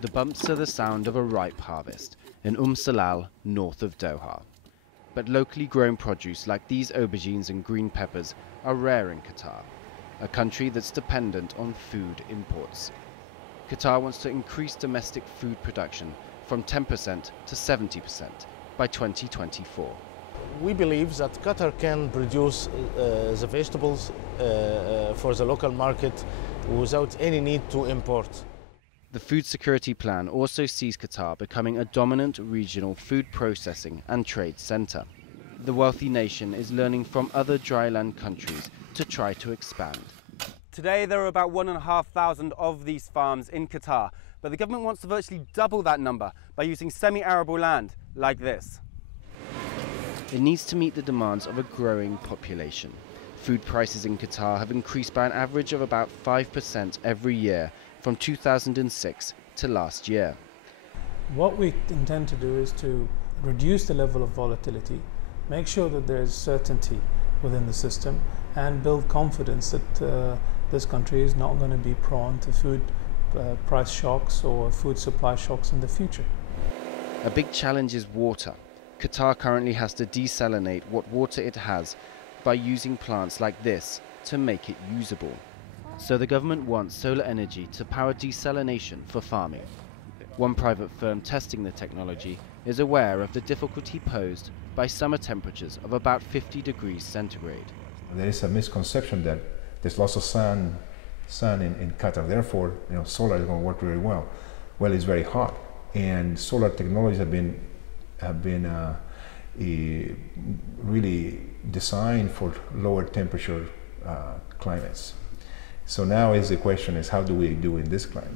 The bumps are the sound of a ripe harvest in Salal, north of Doha. But locally grown produce like these aubergines and green peppers are rare in Qatar, a country that's dependent on food imports. Qatar wants to increase domestic food production from 10% to 70% by 2024. We believe that Qatar can produce the vegetables for the local market without any need to import. The food security plan also sees Qatar becoming a dominant regional food processing and trade centre. The wealthy nation is learning from other dryland countries to try to expand. Today there are about 1,500 of these farms in Qatar, but the government wants to virtually double that number by using semi-arable land like this. It needs to meet the demands of a growing population. Food prices in Qatar have increased by an average of about 5% every year from 2006 to last year. What we intend to do is to reduce the level of volatility, make sure that there is certainty within the system, and build confidence that this country is not going to be prone to food price shocks or food supply shocks in the future. A big challenge is water. Qatar currently has to desalinate what water it has by using plants like this to make it usable. So the government wants solar energy to power desalination for farming. One private firm testing the technology is aware of the difficulty posed by summer temperatures of about 50 degrees centigrade. There is a misconception that there's lots of sun in Qatar, therefore solar is going to work really well. Well, it's very hot, and solar technologies have been really designed for lower temperature climates. So now the question is, how do we do in this climate?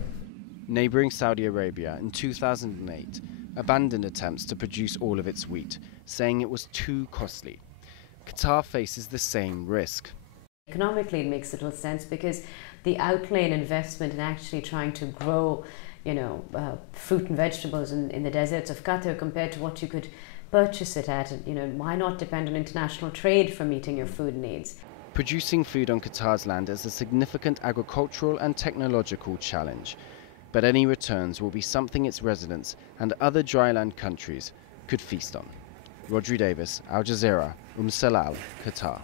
Neighbouring Saudi Arabia in 2008 abandoned attempts to produce all of its wheat, saying it was too costly. Qatar faces the same risk. Economically, it makes little sense because the outlay and investment in actually trying to grow fruit and vegetables in the deserts of Qatar compared to what you could purchase it at, why not depend on international trade for meeting your food needs? Producing food on Qatar's land is a significant agricultural and technological challenge, but any returns will be something its residents and other dryland countries could feast on. Rhodri, Davies, Al Jazeera, Salal, Qatar.